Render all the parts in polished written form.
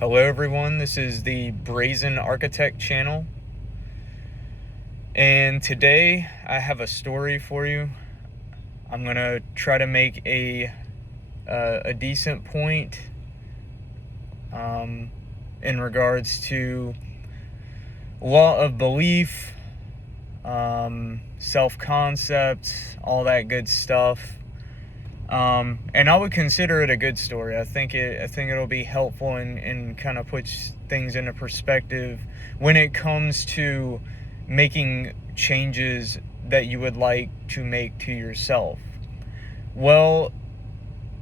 Hello everyone, this is the Brazen Architect channel, and today I have a story for you. I'm gonna try to make a decent point in regards to law of belief, self-concept, all that good stuff. And I would consider it a good story. I think it'll be helpful and kind of puts things into perspective when it comes to making changes that you would like to make to yourself. Well,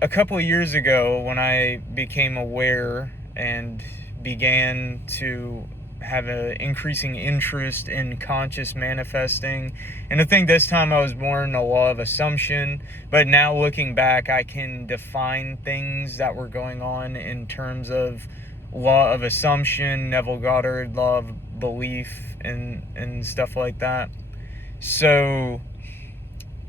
a couple of years ago, when I became aware and began to have an increasing interest in conscious manifesting, and I think this time I was more in the law of assumption, but now looking back I can define things that were going on in terms of law of assumption, Neville Goddard, law of belief, and stuff like that. So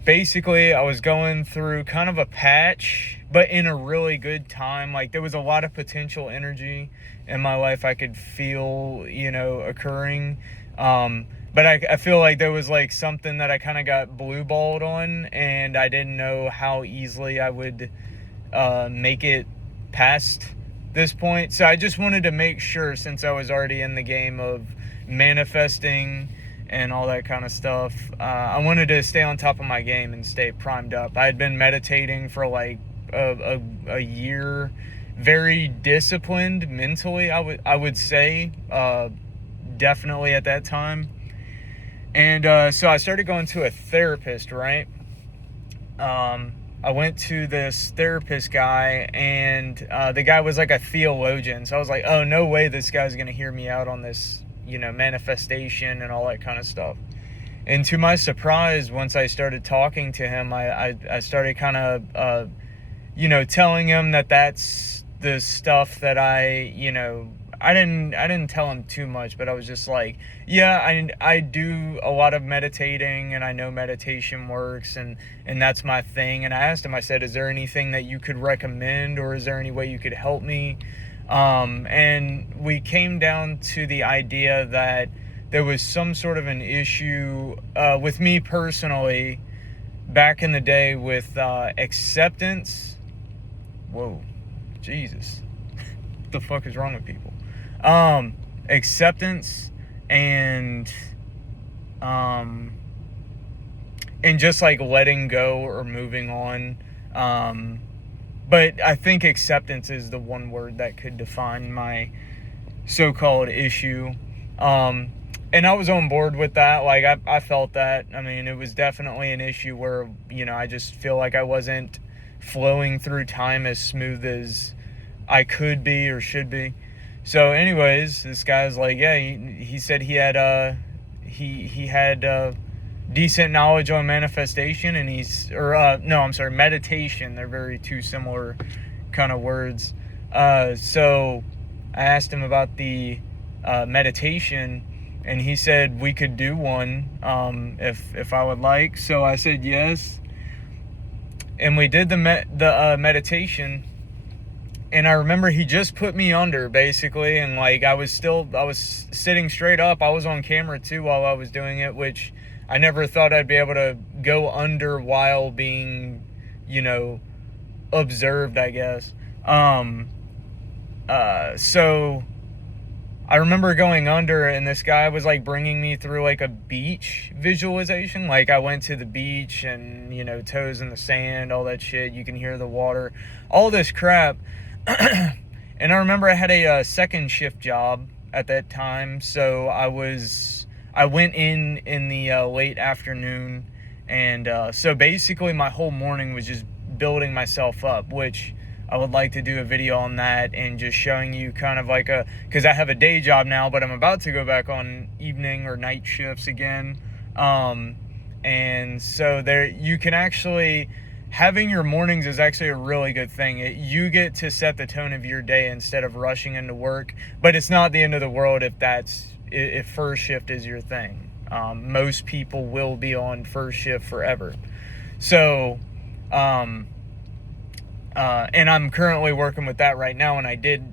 basically I was going through kind of a patch, but in a really good time. Like, there was a lot of potential energy in my life I could feel, occurring. But I feel like there was like something that I kind of got blue balled on, and I didn't know how easily I would make it past this point. So I just wanted to make sure, since I was already in the game of manifesting and all that kind of stuff, I wanted to stay on top of my game and stay primed up. I had been meditating for like a year, very disciplined mentally, I would say, definitely at that time. And so I started going to a therapist, right? I went to this therapist guy, and the guy was like a theologian. So I was like, oh, no way this guy's going to hear me out on this, manifestation and all that kind of stuff. And to my surprise, once I started talking to him, I started kind of, telling him that that's the stuff that I didn't tell him too much, but I was just like, yeah, I do a lot of meditating, and I know meditation works, and that's my thing. And I asked him, I said, is there anything that you could recommend, or is there any way you could help me? And we came down to the idea that there was some sort of an issue with me personally back in the day with acceptance. Whoa, Jesus. What the fuck is wrong with people? Acceptance and just like letting go or moving on. But I think acceptance is the one word that could define my so-called issue. And I was on board with that. Like, I felt that. I mean, it was definitely an issue where, I just feel like I wasn't flowing through time as smooth as I could be or should be. So anyways, this guy's like, yeah, he said he had he had decent knowledge on manifestation, and meditation. They're very two similar kind of words. So I asked him about the meditation, and he said we could do one if I would like. So I said yes, and we did the meditation. And I remember he just put me under, basically, and like I was sitting straight up. I was on camera too while I was doing it, which I never thought I'd be able to go under while being, observed, I guess. So I remember going under, and this guy was like bringing me through like a beach visualization. Like, I went to the beach and, toes in the sand, all that shit. You can hear the water, all this crap. And I remember I had a second shift job at that time, so I went in the late afternoon, and so basically my whole morning was just building myself up, which I would like to do a video on that and just showing you kind of like because I have a day job now, but I'm about to go back on evening or night shifts again, and so there you can actually. Having your mornings is actually a really good thing. You get to set the tone of your day instead of rushing into work. But it's not the end of the world if first shift is your thing. Most people will be on first shift forever. So, and I'm currently working with that right now. And I did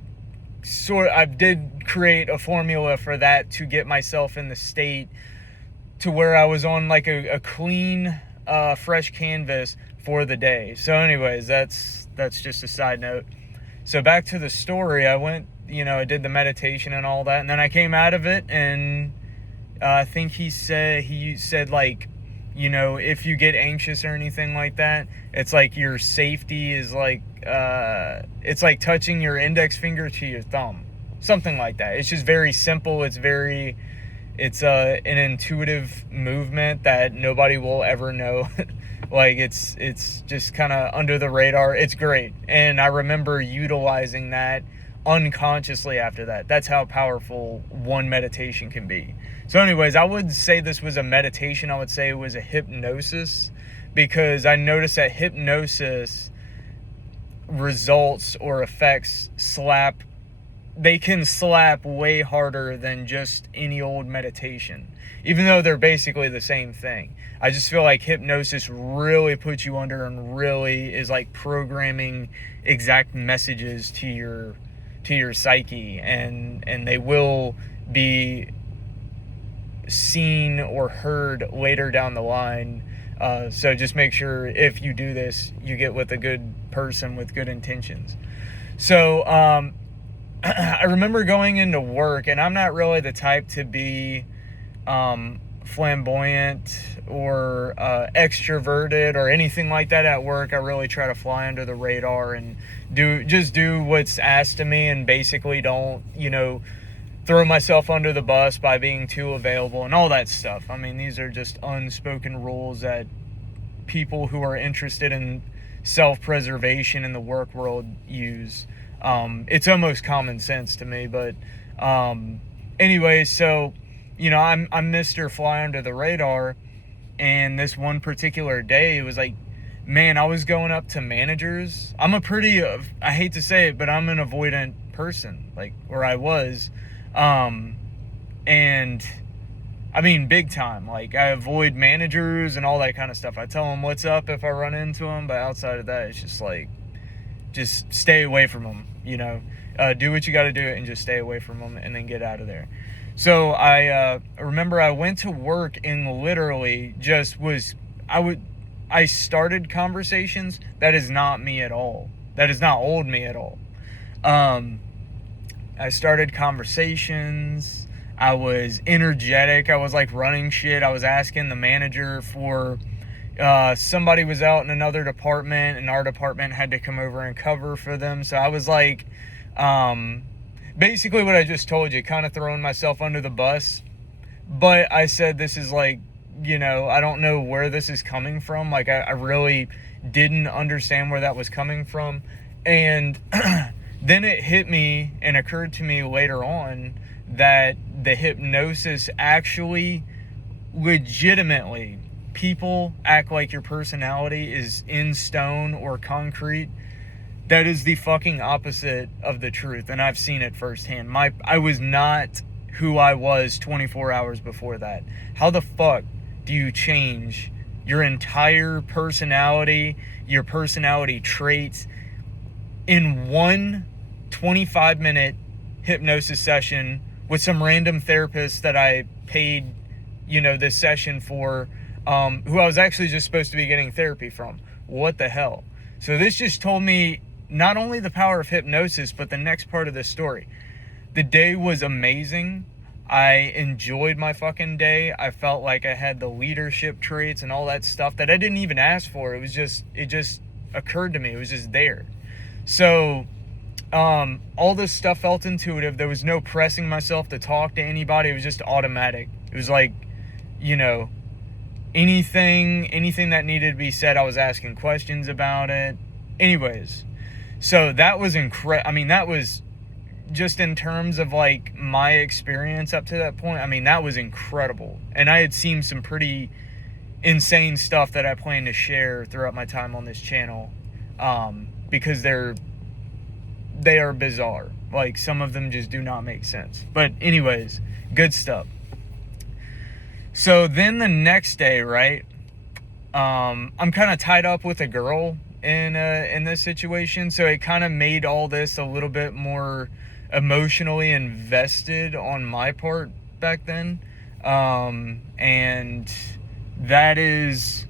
I did create a formula for that to get myself in the state to where I was on like a clean, fresh canvas for the day. So anyways, that's just a side note. So back to the story, I went, I did the meditation and all that, and then I came out of it, and I think he said like, if you get anxious or anything like that, it's like your safety is like, it's like touching your index finger to your thumb, something like that. It's just very simple. It's an intuitive movement that nobody will ever know. Like it's just kind of under the radar. It's great. And I remember utilizing that unconsciously after that. That's how powerful one meditation can be. So anyways, I would say this was a meditation. I would say it was a hypnosis, because I noticed that hypnosis results or effects they can slap way harder than just any old meditation, even though they're basically the same thing. I just feel like hypnosis really puts you under and really is like programming exact messages to your psyche, and they will be seen or heard later down the line. So just make sure if you do this, you get with a good person with good intentions. So I remember going into work, and I'm not really the type to be flamboyant or extroverted or anything like that at work. I really try to fly under the radar and do what's asked of me, and basically don't, throw myself under the bus by being too available and all that stuff. I mean, these are just unspoken rules that people who are interested in self-preservation in the work world use. It's almost common sense to me, but anyway, so I'm Mr. Fly Under the Radar, and this one particular day, it was like, man, I was going up to managers. I'm a pretty, I hate to say it, but I'm an avoidant person, like, or I was, and I mean, big time. Like, I avoid managers and all that kind of stuff. I tell them what's up if I run into them, but outside of that, it's just like, just stay away from them, do what you got to do and just stay away from them, and then get out of there. So I remember I went to work and literally just I started conversations. That is not me at all. That is not old me at all. I started conversations. I was energetic. I was like running shit. I was asking the manager for, somebody was out in another department, and our department had to come over and cover for them. So I was like, basically what I just told you, kind of throwing myself under the bus. But I said, this is like, I don't know where this is coming from. Like, I really didn't understand where that was coming from. And then it hit me and occurred to me later on that the hypnosis actually, legitimately, people act like your personality is in stone or concrete. That is the fucking opposite of the truth, and I've seen it firsthand. I was not who I was 24 hours before that. How the fuck do you change your entire personality, your personality traits, in one 25-minute hypnosis session with some random therapist that I paid, this session for, who I was actually just supposed to be getting therapy from? What the hell? So this just told me not only the power of hypnosis, but the next part of this story. The day was amazing. I enjoyed my fucking day. I felt like I had the leadership traits and all that stuff that I didn't even ask for. It just occurred to me. It was just there. So, all this stuff felt intuitive. There was no pressing myself to talk to anybody. It was just automatic. It was like, anything that needed to be said, I was asking questions about it. Anyways, so that was that was just in terms of like my experience up to that point. I mean, that was incredible. And I had seen some pretty insane stuff that I plan to share throughout my time on this channel, because they are bizarre. Like, some of them just do not make sense. But anyways, good stuff. So then the next day, right, I'm kind of tied up with a girl in this situation, so it kind of made all this a little bit more emotionally invested on my part back then. And that is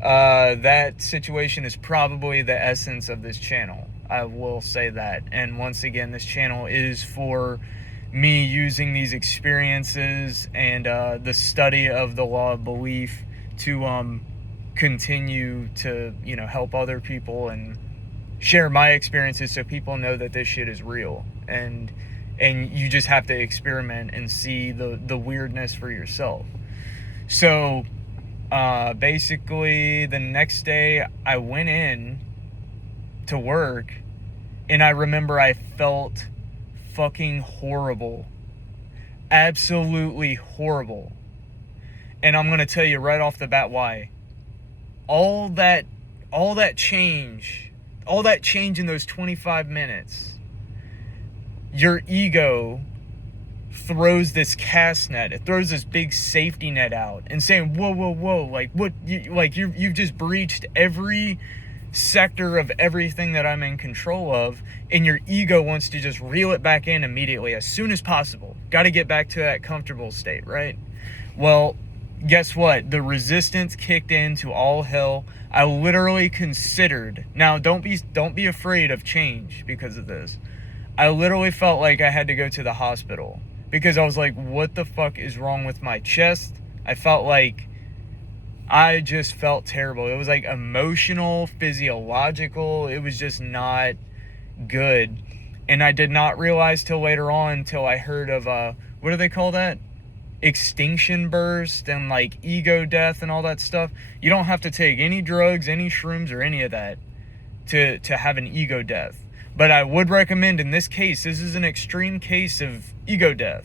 that situation is probably the essence of this channel. I will say that. And once again, this channel is for me using these experiences and the study of the law of belief to continue to, help other people and share my experiences so people know that this shit is real. And you just have to experiment and see the weirdness for yourself. So basically the next day I went in to work, and I remember I felt fucking horrible. Absolutely horrible. And I'm going to tell you right off the bat why. All that change in those 25 minutes, your ego throws this cast net. It throws this big safety net out and saying, whoa, like what, you've just breached every sector of everything that I'm in control of, and your ego wants to just reel it back in immediately as soon as possible. Got to get back to that comfortable state, right? Well, guess what? The resistance kicked into all hell. I literally considered, now don't be afraid of change because of this. I literally felt like I had to go to the hospital because I was like, what the fuck is wrong with my chest? I just felt terrible. It was like emotional, physiological. It was just not good. And I did not realize till later on, till I heard of, what do they call that? Extinction burst and like ego death and all that stuff. You don't have to take any drugs, any shrooms, or any of that to have an ego death. But I would recommend in this case, this is an extreme case of ego death.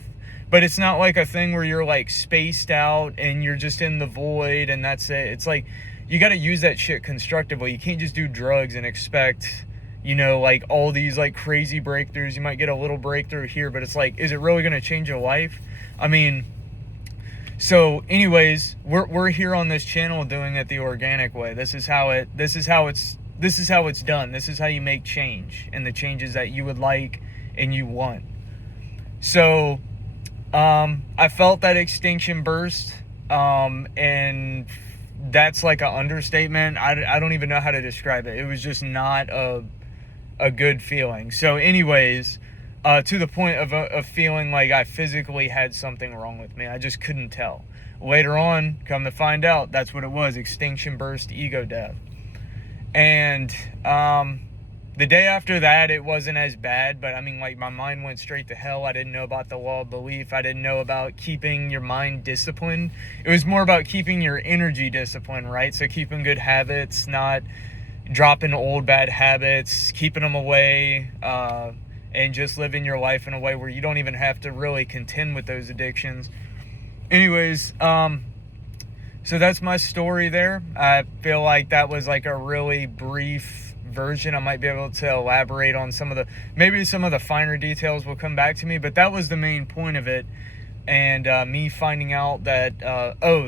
But it's not like a thing where you're like spaced out and you're just in the void and that's it. It's like you got to use that shit constructively. You can't just do drugs and expect, like all these like crazy breakthroughs. You might get a little breakthrough here, but it's like, is it really going to change your life? I mean, so anyways, we're here on this channel doing it the organic way. This is how it's done. This is how you make change, and the changes that you would like and you want. So I felt that extinction burst, and that's like an understatement. I don't even know how to describe it. It was just not a good feeling. So anyways, to the point of feeling like I physically had something wrong with me. I just couldn't tell. Later on, come to find out, that's what it was: extinction burst, ego death. And the day after that, it wasn't as bad, but I mean, like, my mind went straight to hell. I didn't know about the law of belief. I didn't know about keeping your mind disciplined. It was more about keeping your energy disciplined, right? So keeping good habits, not dropping old bad habits, keeping them away, and just living your life in a way where you don't even have to really contend with those addictions. Anyways, so that's my story there. I feel like that was like a really brief version. I might be able to elaborate on maybe some of the finer details will come back to me, but that was the main point of it. And me finding out that,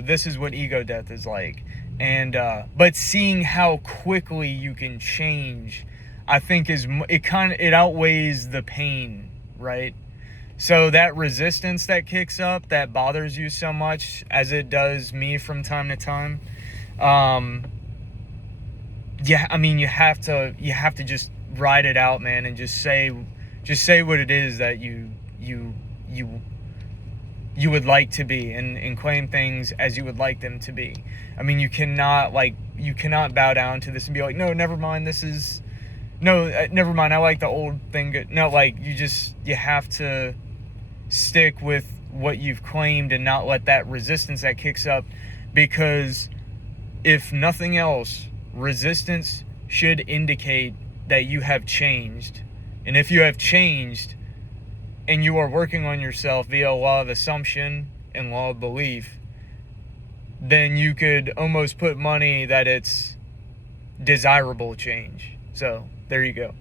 this is what ego death is like. And, but seeing how quickly you can change, I think it outweighs the pain, right? So that resistance that kicks up, that bothers you so much, as it does me from time to time, yeah, I mean, you have to just ride it out, man, and just say what it is that you would like to be, and claim things as you would like them to be. I mean, you cannot bow down to this and be like, no, never mind, never mind, I like the old thing good. No, like, you have to stick with what you've claimed and not let that resistance that kicks up, because if nothing else, resistance should indicate that you have changed. And if you have changed and you are working on yourself via law of assumption and law of belief, then you could almost put money that it's desirable change. So there you go.